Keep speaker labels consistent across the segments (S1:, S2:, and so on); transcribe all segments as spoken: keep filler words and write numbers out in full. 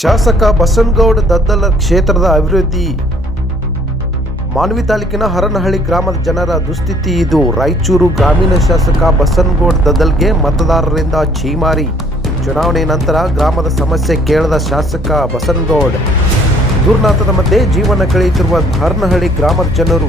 S1: ಶಾಸಕ ಬಸನಗೌಡ ದದ್ದಲ ಕ್ಷೇತ್ರದ ಅಭಿವೃದ್ಧಿ. ಮಾನ್ವಿ ತಾಲೂಕಿನ ಹರನಹಳ್ಳಿ ಗ್ರಾಮದ ಜನರ ದುಸ್ಥಿತಿ ಇದು. ರಾಯಚೂರು ಗ್ರಾಮೀಣ ಶಾಸಕ ಬಸನಗೌಡ ದದ್ದಲ್ಗೆ ಮತದಾರರಿಂದ ಛೀಮಾರಿ. ಚುನಾವಣೆ ನಂತರ ಗ್ರಾಮದ ಸಮಸ್ಯೆ ಕೇಳದ ಶಾಸಕ ಬಸನಗೌಡ ದುರ್ನಾತದ ಮಧ್ಯೆ ಜೀವನ ಕಳೆಯುತ್ತಿರುವ ಹರನಹಳ್ಳಿ ಗ್ರಾಮದ ಜನರು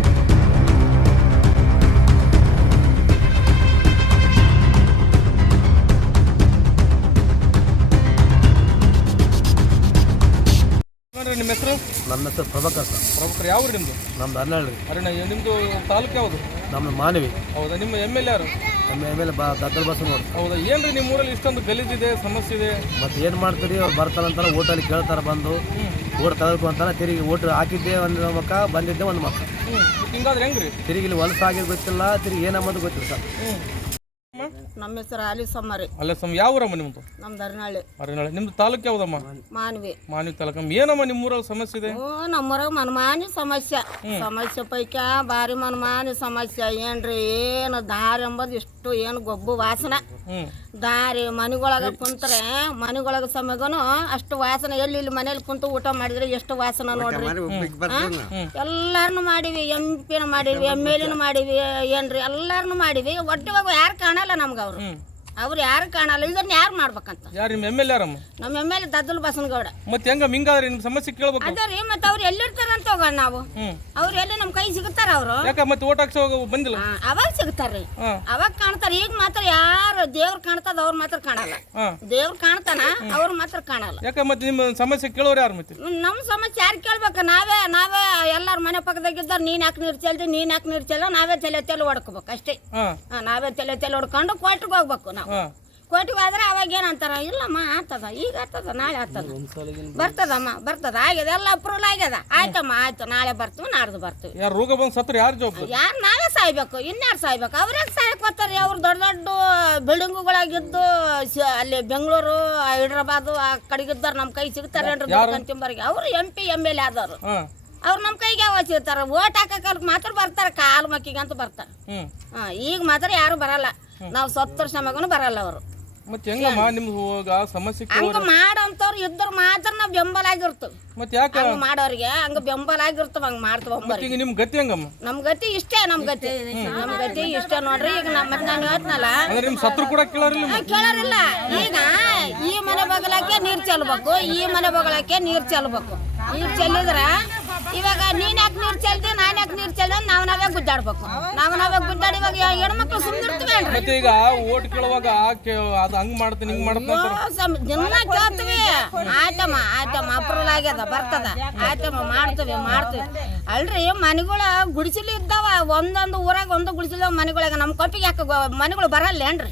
S2: ನಿಮ್ಮ ಹೆಸರು?
S3: ನಮ್ಮ ಹೆಸರು ಪ್ರಭಾಕರ್ ಸರ್.
S2: ಪ್ರಭಾಕರ್ ಯಾವ ಊರು ನಿಮ್ಮದು?
S3: ನಮ್ದು ಹನ್ನೆರಡು.
S2: ಅರಣ್ಯ ನಿಮ್ಮದು ತಾಲೂಕು ಯಾವುದು?
S3: ನಮ್ಮದು ಮಾನವಿ.
S2: ಹೌದಾ? ನಿಮ್ಮ ಎಮ್ ಎಲ್ ಯಾರು?
S3: ನಮ್ಮ ಎಮ್ ಎಲ್ ಬಾ ದದ್ದಲ್ ಬಸನಗೌಡ.
S2: ಹೌದಾ? ಏನು ರೀ ನಿಮ್ಮ ಊರಲ್ಲಿ ಇಷ್ಟೊಂದು ಗಲೀಜಿದೆ, ಸಮಸ್ಯೆ ಇದೆ?
S3: ಮತ್ತೆ ಏನು ಮಾಡ್ತೀರಿ, ಅವ್ರು ಬರ್ತಾರಂತಾರೆ ಓಟಲ್ಲಿ ಕೇಳ್ತಾರೆ, ಬಂದು ಓಟ್ ತಗೋಬೇಕು ಅಂತಾರೆ. ತಿರುಗಿ ಓಟ್ ಹಾಕಿದ್ದೆ ಒಂದು ಮಕ್ಕ, ಬಂದಿದ್ದೆ ಒಂದು ಮಕ್ಕ.
S2: ಹ್ಞೂ ಹಿಂಗಾದ್ರೆ ಹೆಂಗೆ ರೀ?
S3: ತಿರುಗಿ ಇಲ್ಲಿ ಹೊಲಸ ಆಗಿದ್ದು ಗೊತ್ತಿಲ್ಲ, ತಿರುಗಿ ಏನಮ್ಮದು ಗೊತ್ತಿಲ್ಲ ಸರ್.
S2: ಹ್ಞೂ
S4: ನಮ್ಮ ಹೆಸರು ಆಲಿ ಸಮ್ಮರಿ.
S2: ಅಲ್ಲ ಸಮ್ ಯಾವ ಊರಮ್ಮ ನಿಮ್ಮದು?
S4: ನಮ್ದು ಅರನಾಳಿ.
S2: ಅರಣ್ಯ ನಿಮ್ಮದು ತಾಲೂಕು ಯಾವುದಮ್ಮ?
S4: ಮಾನ್ವಿ.
S2: ಮಾನ್ವಿ ತಾಲೂಕು. ಏನಮ್ಮ ನಿಮ್ಮ ಊರಲ್ಲಿ ಸಮಸ್ಯೆ ಇದೆ?
S4: ಓ ನಮ್ಮೂರಾಗ ಮನಮಾನಿ ಸಮಸ್ಯೆ ಸಮಸ್ಯೆ ಪೈಕ ಭಾರಿ ಮನಮಾನಿ ಸಮಸ್ಯೆ. ಏನ್ರಿ ಏನು ದಾರಿ ಎಂಬುದು ಇಷ್ಟು ಏನು ಗೊಬ್ಬು ವಾಸನೆ.
S2: ಹ್ಞೂ
S4: ದಾರಿ ಮನೆಗೊಳಗೆ ಕುಂತ್ರೆ ಮನೆಗೊಳಗೆ ಸಮಯಗನು ಅಷ್ಟು ವಾಸನೆ. ಎಲ್ಲಿ ಇಲ್ಲಿ ಮನೇಲಿ ಕುಂತು ಊಟ ಮಾಡಿದ್ರೆ ಎಷ್ಟು ವಾಸನೆ ನೋಡ್ರಿ. ಎಲ್ಲಾರನು ಮಾಡಿವಿ, ಎಂ ಪಿನ ಮಾಡಿವಿ, ಎಮ್ ಎಲ್ ಎನು ಮಾಡಿವಿ, ಏನ್ರಿ ಎಲ್ಲಾರನು ಮಾಡಿವಿ. ಒಟ್ಟಿವಾಗ ಯಾರು ಕಾಣಲ್ಲ ನಮ್ಗೆ. ಅವ್ರು ಅವ್ರು ಯಾರು ಕಾಣಲ್ಲ. ಇದನ್ನ ಯಾರು ಮಾಡ್ಬೇಕಂತ?
S2: ಯಾರು ನಿಮ್ಮ ಎಮ್ ಎಲ್ ಯಾರಮ್ಮ?
S4: ನಮ್ಮ ಎಮ್ ಎಲ್ ದದ್ದಲ್ ಬಸನಗೌಡ.
S2: ಮತ್ತೆ ಹೆಂಗ ಹಿಂಗಾದ್ರೆ ನಿಮ್ಮ ಸಮಸ್ಯೆ ಕೇಳ್ಬೇಕು?
S4: ಅದೇ ರೀ, ಮತ್ತೆ ಅವ್ರು ಎಲ್ಲಿರ್ತಾರಂತ ಹೋಗೋಣ ನಾವು. ಅವ್ರು ಎಲ್ಲಿ ನಮ್ಮ ಕೈ ಸಿಗುತ್ತಾರ ಅವರು?
S2: ಯಾಕೆ ಮತ್ತೆ ಓಟ್ ಹಾಕ್ಸೋ ಬಂದಿಲ್ಲ?
S4: ಅವಾಗ ಸಿಗ್ತಾರ್ರಿ, ಅವಾಗ ಕಾಣ್ತಾರ. ಈಗ ಮಾತ್ರ ಯಾರು ದೇವ್ರು ಕಾಣ್ತದ ಅವ್ರು ಮಾತ್ರ ಕಾಣಲ್ಲ. ದೇವ್ರು ಕಾಣ್ತಾನ, ಅವ್ರು ಮಾತ್ರ ಕಾಣಲ್ಲ.
S2: ಯಾಕೆ ಮತ್ತೆ ನಿಮ್ಮ ಸಮಸ್ಯೆ ಕೇಳೋರು ಯಾರು? ಮತ್ತೆ
S4: ನಮ್ಮ ಸಮಸ್ಯೆ ಯಾರು ಕೇಳ್ಬೇಕು? ನಾವೇ ನಾವೇ ಎಲ್ಲಾರ ಮನೆ ಪಕ್ಕದಾಗಿದ್ದಾರ. ನೀನ್ ಯಾಕೆ ನೀರು ಚೆಲ್ದಿ, ನೀನ್ ಯಾಕೆ ನೀರು ಚೆಲ್ಲ, ನಾವೇ ತಲೆ ತಲೆ ಹೊಡ್ಕೋಬೇಕು ಅಷ್ಟೇ. ನಾವೇ ತಲೆ ತಲೆ ಹೊಡ್ಕೊಂಡು ಕೋರ್ಟ್ಗೆ ಹೋಗ್ಬೇಕು. ನಾವು ಕೋರ್ಟಿಗೆ ಹೋದ್ರೆ ಅವಾಗ ಏನಂತಾರ, ಇಲ್ಲಮ್ಮ ಆಗ್ತದ, ಈಗ ಆಗ್ತದ, ನಾಳೆ ಆಗ್ತದ, ಬರ್ತದಮ್ಮ ಬರ್ತದ, ಆಗ್ಯದ, ಎಲ್ಲ ಅಪ್ರೂವಲ್ ಆಗ್ಯದ, ಆಯ್ತಮ್ಮ ಆಯ್ತು, ನಾಳೆ ಬರ್ತೀವಿ, ನಾಡ್ದು ಬರ್ತೀವಿ.
S2: ಯಾರು ರೋಗ ಬಂದು ಸತ್ರ ಯಾರು ಜವಾಬ್ದಾರಿ?
S4: ಯಾರು ನಾವೇ ಸಾಯ್ಬೇಕು, ಇನ್ಯಾರು ಸಾಯ್ಬೇಕು? ಅವ್ರೇ ಸಾಯಕ್ ಬರ್ತಾರೆ. ಅವ್ರು ದೊಡ್ಡ ದೊಡ್ಡ ಬಿಲ್ಡಿಂಗುಗಳಾಗಿದ್ದು ಅಲ್ಲಿ ಬೆಂಗಳೂರು, ಹೈದ್ರಾಬಾದು ಆ ಕಡೆಗಿದ್ದಾರ. ನಮ್ಮ ಕೈ ಸಿಗ್ತಾರೆ ತಿಂಬರಿಗೆ. ಅವ್ರು M P M L A ಆದವ್ರು. ಅವ್ರು ನಮ್ಮ ಕೈಗೆ ಯಾವ ಸಿಗ್ತಾರ? ಓಟ್ ಹಾಕಕ್ ಮಾತ್ರ ಬರ್ತಾರೆ, ಕಾಲು ಮಕ್ಕಿಗೆ ಅಂತ ಬರ್ತಾರೆ. ಹಾ ಈಗ ಮಾತ್ರ ಯಾರು ಬರಲ್ಲ. ನಾವು ಸತ್ತು ವರ್ಷ ಮಗನು ಬರಲ್ಲ ಅವರು.
S2: ಮತ್ತೆ ಹೆಂಗಮ್ಮ ನಿಮ್ದು ಸಮಸ್ಯೆ
S4: ಹಂಗ ಮಾಡಂತವ್ರು ಇದ್ರ ಮಾತ್ರ ನಾವ್ ಬೆಂಬಲ ಆಗಿರ್ತೇವೆ.
S2: ಮತ್ತೆ ಯಾಕೆ
S4: ಹಂಗ ಮಾಡೋರಿಗೆ ಹಂಗ ಬೆಂಬಲ ಆಗಿರ್ತವ, ಹಂಗ ಮಾಡ್ತೇವ.
S2: ನಿಮ್ ಗತಿ ಹೆಂಗಮ್ಮ?
S4: ನಮ್ ಗತಿ ಇಷ್ಟೇ, ನಮ್ ಗತಿ ನಮ್ ಗತಿ ಇಷ್ಟ ನೋಡ್ರಿ. ಈಗ ನಮ್ಮ ಮತ್ತೆ ನಾನು ಹೇಳ್ತನಲ್ಲ,
S2: ನಿಮ್ ಸತ್ರು ಕೂಡ ಕೇಳೋರಿಲ್ಲ
S4: ಕೇಳೋರಿಲ್ಲ. ಈಗ ಈ ಮನೆ ಬಗಲಕ್ಕೆ ನೀರ್ ಚೆಲ್ಬೇಕು, ಈ ಮನೆ ಬಗಲಕ್ಕೆ ನೀರ್ ಚೆಲ್ಬೇಕು. ನೀರ್ ಚೆಲ್ಲಿದ್ರ ಇವಾಗ ನೀನ್ ಯಾಕೆ ನೀರ್ ಚೆಲ್ದಿ, ನಾನ್ ಯಾಕೆ ನೀರ್ ಚೆಲ್ದ, ನಾವ್ ನಾವೇ ಗುದ್ದಾಡ್ಬೇಕು. ನಾವ್ ನಾವೇ ಗುದ್ದಾಡಿ ಇವಾಗ ಹೆಣ್ಮಕ್ಳು ಸುಮ್ಮನಿರ್ತೀವಿ.
S2: ಮತ್ತೆ ಈಗ ಓಟ್ ಕೇಳುವಾಗ ಅದು ಹಂಗ್ ಮಾಡ್ತೀನಿ ಹಿಂಗ್ ಮಾಡ್ತೀನಿ
S4: ದಿನ ಕೇಳ್ತೀವಿ. ಆಯ್ತಮ್ಮ ಆಯ್ತಮ್ಮ ಅಪ್ರೂವಲ್ ಆಗ್ಯದ, ಬರ್ತದ, ಆಯ್ತಮ್ಮ ಮಾಡ್ತೀವಿ ಮಾಡ್ತೀವಿ. ಅಲ್ರಿ ಮನೆಗಳ ಗುಡಿಸಲು ಇದ್ದಾವ, ಒಂದೊಂದು ಊರಾಗ ಒಂದು ಗುಡಿಸಲು ಮನೆಗಳಾಗ. ನಮ್ ಕೊಪ್ಪಿಗೆ ಯಾಕೆ ಮನೆಗಳು ಬರಲ್ಲೇನ್ರಿ?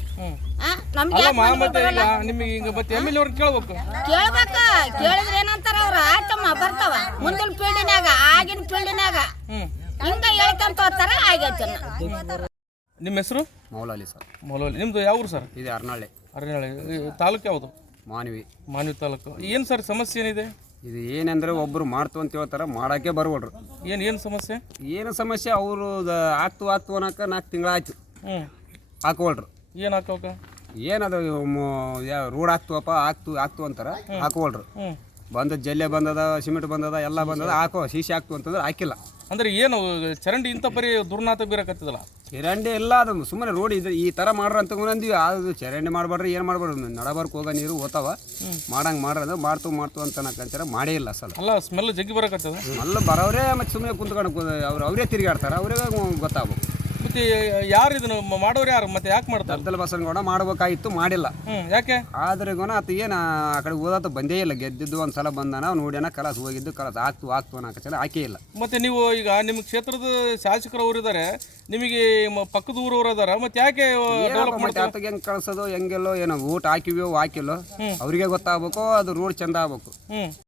S4: ಕೇಳ್ಬೇಕ. ಕೇಳಿದ್ರೆ ಏನಂತಾರ ಅವ್ರು, ಆಯ್ತಮ್ಮ ಬರ್ತಾವ, ಮುಂದಿನ ಪೀಳಿನ್ಯಾಗ ಆಗಿನ ಪೀಳಿನ್ಯಾಗ ಹಿಂಗ ಹೇಳ್ಕೊಂತ ಹೋಗ್ತಾರ. ಆಗೈತೆ.
S2: ನಿಮ್ಮ ಹೆಸರು?
S3: ಮೌಲಾಲಿ ಸರ್.
S2: ಮೌಲಾಲಿ. ನಿಮ್ದು ಯಾವ ಊರು ಸರ್?
S3: ಇದು ಹರನಾಳಿ.
S2: ಹರನಾಳಿ ತಾಲೂಕು ಯಾವುದು?
S3: ಮಾನವಿ.
S2: ಮಾನವಿ ತಾಲೂಕು. ಏನು ಸರ್ ಸಮಸ್ಯೆ ಏನಿದೆ?
S3: ಇದು ಏನಂದ್ರೆ ಒಬ್ಬರು ಮಾಡ್ತು ಅಂತ ಹೇಳ್ತಾರೆ, ಮಾಡೋಕ್ಕೆ ಬರ್ಬೋಡ್ರು.
S2: ಏನು ಏನು ಸಮಸ್ಯೆ?
S3: ಏನು ಸಮಸ್ಯೆ? ಅವರು ಆಗ್ತು ಆಗ್ತು ಅನ್ನೋಕೆ ನಾಲ್ಕು ತಿಂಗಳಾಯ್ತು,
S2: ಹ್ಞೂ
S3: ಹಾಕೋಳ್ರು.
S2: ಏನು ಹಾಕೋಕ?
S3: ಏನದು ರೋಡ್ ಹಾಕ್ತವಪ್ಪ, ಆಗ್ತು ಆಗ್ತು ಅಂತಾರೆ, ಹಾಕೋಳ್ರು.
S2: ಹ್ಞೂ
S3: ಬಂದದ ಜಲ್ಲೆ ಬಂದದ, ಸಿಮೆಂಟ್ ಬಂದದ, ಎಲ್ಲ ಬಂದದ, ಹಾಕೋ ಶೀಶೆ ಹಾಕ್ತು ಅಂತಂದ್ರೆ ಹಾಕಿಲ್ಲ.
S2: ಅಂದ್ರೆ ಏನು ಚರಂಡಿ ಇಂಥ ಪರಿ ದುರ್ನಾತ ಬೀರಕತ್ತದಲ್ಲ?
S3: ಚರಂಡಿ ಎಲ್ಲ ಅದು ಸುಮ್ಮನೆ ರೋಡ್ ಇದು ಈ ಥರ ಮಾಡ್ರ ಅಂತ ಅಂದಿವಿ. ಅದು ಚರಂಡಿ ಮಾಡಬೇಡ್ರಿ, ಏನು ಮಾಡಬೇಡ್ರಿ, ನಡಬರ್ಕ್ ಹೋಗೋ ನೀರು ಓದ್ತಾವ, ಮಾಡಂಗೆ ಮಾಡ್ರಿ ಅಂದ್ರೆ ಮಾಡ್ತು ಮಾಡ್ತು ಅಂತ ಅನ್ನಕಂತಾರೆ, ಮಾಡೇ ಇಲ್ಲ ಸಲ.
S2: ಅಲ್ಲ ಸ್ಮೆಲ್ ಜಗ್ಗಿ ಬರಕತ್ತದ.
S3: ಸ್ಮೆಲ್ ಬರೋರೇ ಮತ್ತೆ ಸುಮ್ಮನೆ ಕುಂತ್ಕೊಂಡು ಅವ್ರು ಅವರೇ ತಿರುಗಾಡ್ತಾರೆ, ಅವರೇ ಗೊತ್ತಾಗ್ಬೇಕು.
S2: ಮತ್ತೆ ಯಾರು ಇದನ್ನು ಮಾಡೋರು ಯಾರು? ಮತ್ತೆ ಯಾಕೆ ಮಾಡ್ತಾರೆ?
S3: ದದ್ದಲ್ ಬಸನಗೌಡ ಮಾಡ್ಬೇಕಾಗಿತ್ತು, ಮಾಡಿಲ್ಲ.
S2: ಹ್ಮ್ ಯಾಕೆ?
S3: ಆದ್ರೆ ಗುಣ ಆತ ಏನು ಆ ಕಡೆ ಓದಾತ ಬಂದೇ ಇಲ್ಲ. ಗೆದ್ದಿದ್ದು ಒಂದು ಸಲ ಬಂದಾನ, ನೋಡ್ಯಾನ, ಕಲಾಸ ಹೋಗಿದ್ದು, ಕಲಾಸ ಆಗ್ತು ಆಗ್ತು ಅನ್ನೋ ಸಲ ಹಾಕೇ ಇಲ್ಲ.
S2: ಮತ್ತೆ ನೀವು ಈಗ ನಿಮ್ಮ ಕ್ಷೇತ್ರದ ಶಾಸಕರು ಅವರು ಇದ್ದಾರೆ, ನಿಮಗೆ ಪಕ್ಕದ ಊರವರು ಇದಾರ, ಮತ್ತೆ ಯಾಕೆ
S3: ಮತ್ತೆ ಆತಗೆ ಹೆಂಗೆ ಕಳ್ಸೋದು ಹೆಂಗೆಲ್ಲೋ ಏನೋ ಓಟ್ ಹಾಕಿವೋ ಹಾಕಿಲ್ಲೋ ಅವ್ರಿಗೆ ಗೊತ್ತಾಗ್ಬೇಕು. ಅದು ರೋಡ್ ಚಂದ ಆಗ್ಬೇಕು.
S2: ಹ್ಮ್